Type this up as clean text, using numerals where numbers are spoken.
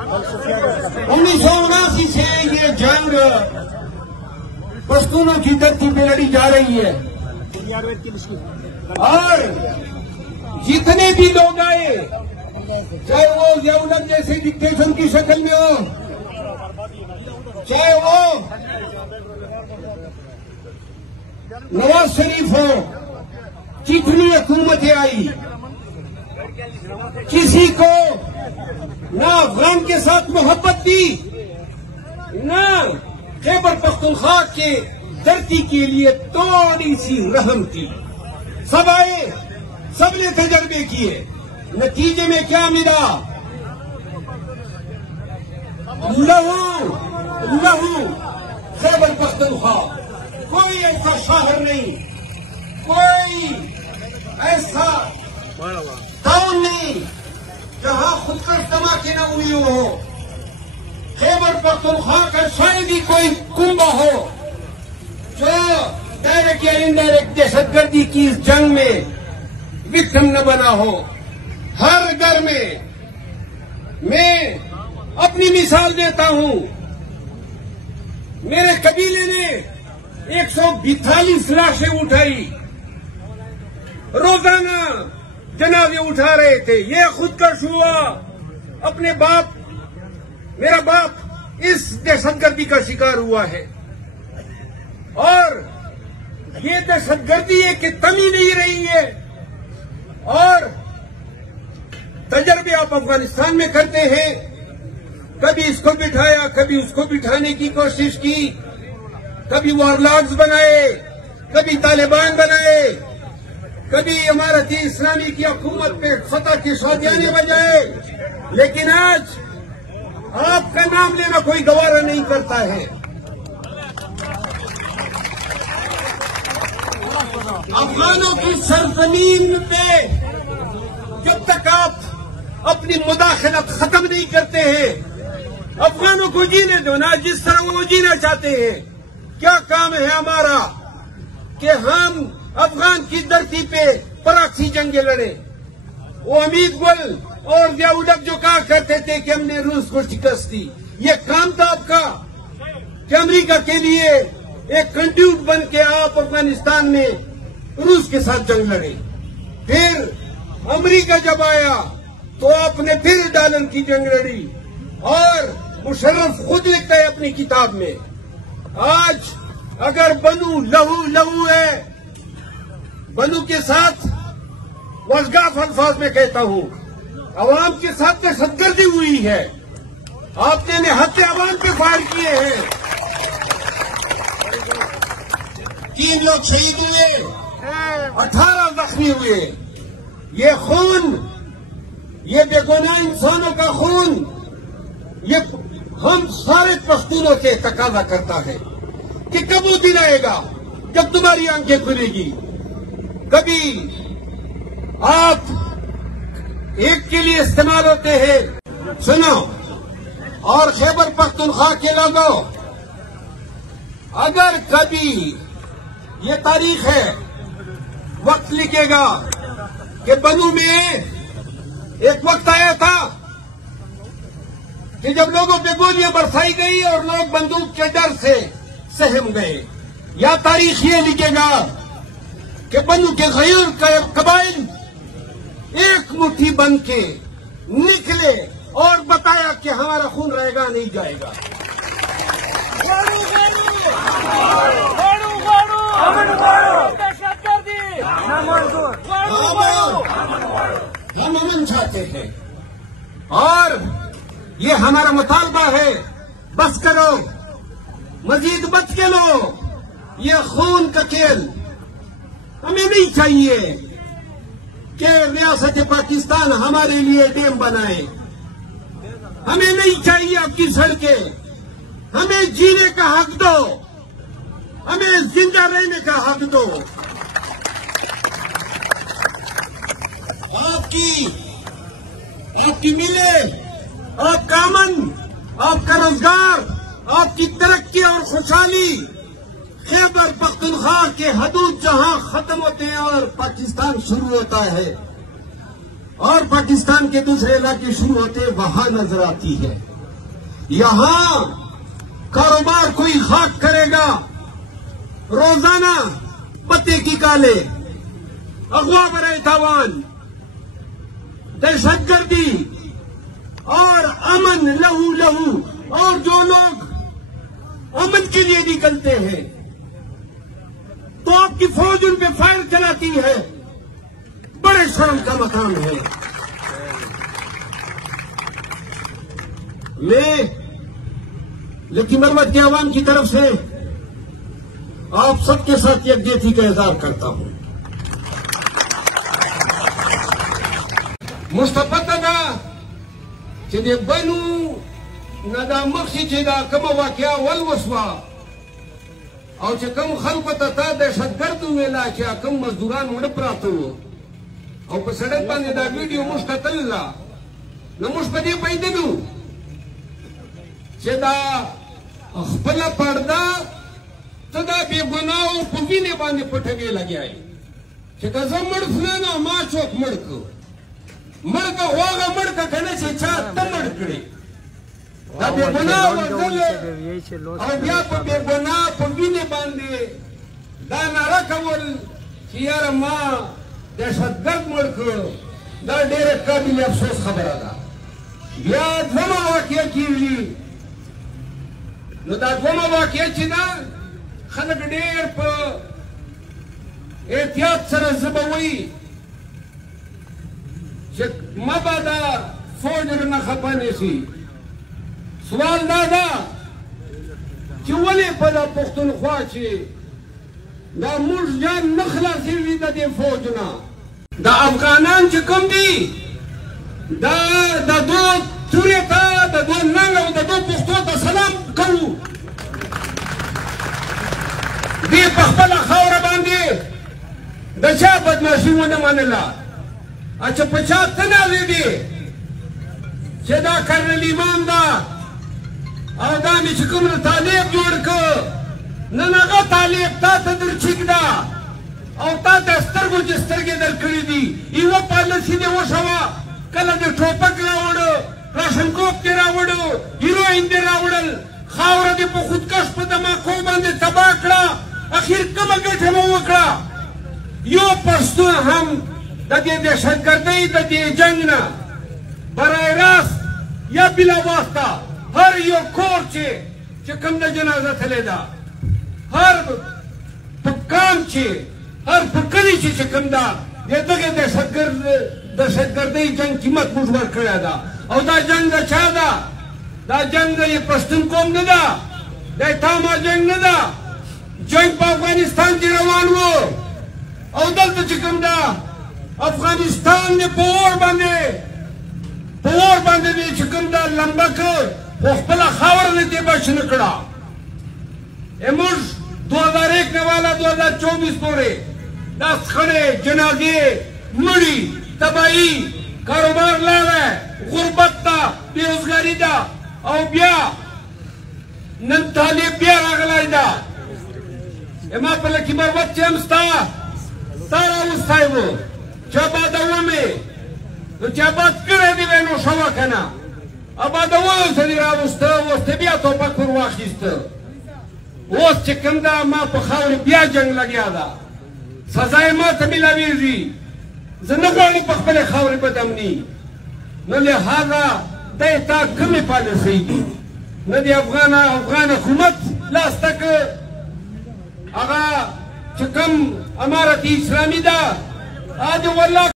1979 से ये जंग पश्तूनों की धरती पे लड़ी जा रही है और जितने भी लोग आए, चाहे वो ज़ियाउल-हक जैसे डिक्टेटर की शक्ल में हो, चाहे वो नवाज शरीफ हो, जितनी हुकूमतें आई, किसी को ना अफगान के साथ मोहब्बत दी, ना खैबर पख्तूनख्वा के धरती के लिए थोड़ी सी रहम की। सब आए, सबने तजर्बे किए, नतीजे में क्या मिला? लहू लहू खैबर पख्तूनख्वा। कोई ऐसा शहर नहीं, कोई ऐसा टाउन नहीं जहां खुदकश धमाके न हुई हो। खैबर पख्तूनख्वा का शायद ही कोई कुंबा हो जो डायरेक्ट या इनडायरेक्ट दहशतगर्दी की इस जंग में विक्टिम न बना हो। हर घर में मैं अपनी मिसाल देता हूं। मेरे कबीले ने 142 लाशें उठाई, रोजाना जनाजे उठा रहे थे। ये खुदकश हुआ। अपने बाप, मेरा बाप इस दहशतगर्दी का शिकार हुआ है और ये दहशतगर्दी है कि तमी नहीं रही है। और तजर्बे आप अफगानिस्तान में करते हैं, कभी इसको बिठाया, कभी उसको बिठाने की कोशिश की, कभी वारलॉर्ड्स बनाए, कभी तालिबान बनाए, कभी इमारती इस्लामी की हुकूमत पे फतह की शौतियाने बजाए। लेकिन आज आपका नाम लेना कोई गवारा नहीं करता है। अफगानों की सरजमीन पे जब तक आप अपनी मुदाखलत खत्म नहीं करते हैं, अफगानों को जीने दो ना जिस तरह वो जीना चाहते हैं। क्या काम है हमारा कि हम अफगान की धरती पे पराक्सी जंगे लड़े? वो हमीद गुल और ज़ियाउल-हक जो कहा करते थे कि हमने रूस को शिकस्त दी, ये काम था आपका कि अमेरिका के लिए एक कंड्यूट बन के आप अफगानिस्तान में रूस के साथ जंग लड़े। फिर अमेरिका जब आया तो आपने फिर डालन की जंग लड़ी और मुशर्रफ खुद लिखता है अपनी किताब में, आज अगर बनू लहू लहू है, बनू के साथ वज़गाफ अल्फाज में कहता हूं, अवाम के साथ दहशतगर्दी हुई है। आपने निहत्ते अवाम पे फायर किए हैं, 3 लोग शहीद हुए, 18 जख्मी हुए। ये खून, ये बेगुनाह इंसानों का खून, ये हम सारे पश्तूनों से तकाजा करता है कि कब वो दिन आएगा जब तुम्हारी आंखें खुलेगी। कभी आप एक के लिए इस्तेमाल होते हैं, सुनो। और खैबर पख्तूनख्वा के लोगों, अगर कभी ये तारीख है, वक्त लिखेगा कि बनू में एक वक्त आया था कि जब लोगों पे गोलियां बरसाई गई और लोग बंदूक के डर से सहम गए। या तारीख ये लिखेगा कि बनू के गैर कबाइल एक मुट्ठी बन के निकले और बताया कि हमारा खून रहेगा नहीं जाएगा। हम अमन चाहते हैं और ये हमारा मुतालबा है, बस करो, मजीद मत खेलो। ये खून का खेल हमें नहीं चाहिए कि रियासत पाकिस्तान हमारे लिए डैम बनाए। हमें नहीं चाहिए आपकी सड़कें। हमें जीने का हक दो, हमें जिंदा रहने का हक दो। आपकी मिले, आपका अमन, आपका रोजगार, आपकी तरक्की और खुशहाली खैबर पख्तूनख्वा के हदूद जहां खत्म होते हैं और पाकिस्तान शुरू होता है, और पाकिस्तान के दूसरे इलाके शुरू होते वहां नजर आती है। यहां कारोबार कोई खाक करेगा, रोजाना पत्ते की काले, अगवा बरे तावान, दहशतगर्दी और अमन लहू लहू, और जो लोग अमन के लिए निकलते हैं तो आपकी फौज उन पे फायर चलाती है। बड़े शर्म का मकाम है। मैं लेकिन मरमत के अवाम की तरफ से आप सबके साथ यकजहती का इज़हार करता हूं। मुस्तफा दा कि बनु नदा मक्सी चे दा कम वाक्या वल वसवा और चे कम खल्क ता दहशतगर्द वेला चे कम मजदूरान मड़ प्रातो और पे सड़क बांधे दा वीडियो मुश्ततल्ला न मुश्तदी पैदनु चे दा खपला पर्दा तदा बेगुनाह पुगिने बांधे पटगे लगे आई चे का जमड़ फुना मा चौक मड़को मड़का होगा मड़का कहने से चा तमड़ करे दा बेगुनाह वदल और बिया पे बेगुनाह पुगिने बांधे दा नारा कवल कि यार मा दहशतगर्द मड़को दा डेरे काबिल अफसोस खबर दा बिया धमा वाकिया कीली नो दा धमा वाकिया चिदा खलक डेर पे एहतियात सर जबवई मबादा फौज न खपाने सी सवाल दादा कि वले पदा पुख्तनख्वा चे दा मुर्ज जान नखला सी दा दे फौजना दा अफगानान चे कम दी दा दो तुरे था दा दो नंगा दा दो पुख्तो दा सलाम करू दी पखपला खावर बांधे दा चा बदमाशी वन मानला अच्छा 50 तना दे दा कर्नल ईमान दा और दा निचकुम तालीब जोड़ को ननागा तालीब ता तदर छिक दा और ता दस्तर को जिस्तर के दर करी दी इवो पॉलिसी दे वो शवा कल दे ठोपक रावड़ो राशन कोप के रावड़ो हीरोइन दे रावड़ल खावर दे पो खुदकश पदमा को बांधे तबाकड़ा आखिर कब गठे में वकड़ा यो पस्तून हम दे दहशतगर्दी दे जंग ना बराए रास्त या बिला वास्ता हर यो कोर चे कम दा जनाजा थलेदा हर काम चे हर फकरी चे कम दा ये दगे दहशतगर्दी जंग कीमत मुठवर करा दा और दा जंग अच्छा दा जंग ये पश्तून कौम न दा थामा जंग न दा जंग पर अफगानिस्तान की रवान वो और दल तो चिकम दा अफगानिस्तान ने पोर बांधे ने चिकम दा लंबा कर पहला खावर ने दे बच नकड़ा एमुज 2001 ने वाला 2024 तोरे 10 खड़े जनाजे मड़ी तबाही कारोबार ला है गुर्बत दा बेरोजगारी दा और ब्या नन तालीब ब्या लागलाई दा एमा पहले की मरवत चमस्ता सारा उस्ताइबो चाबा दवा में तो चाबा करे दी वेनो शवा कना अबा दवा से रावस्त वस्ते बिया तो पकुर वाखिस्त वो चिकंदा मा पखावर बिया जंग लग्या दा सजाए मा तमिला वीजी ज़नगवानी पखपले खावर बदमनी न लिहाजा देता कमी पॉलिसी न दी अफगान हुकूमत लास्ट तक अगा चिकम अमारती इस्लामी दा आज वल्ला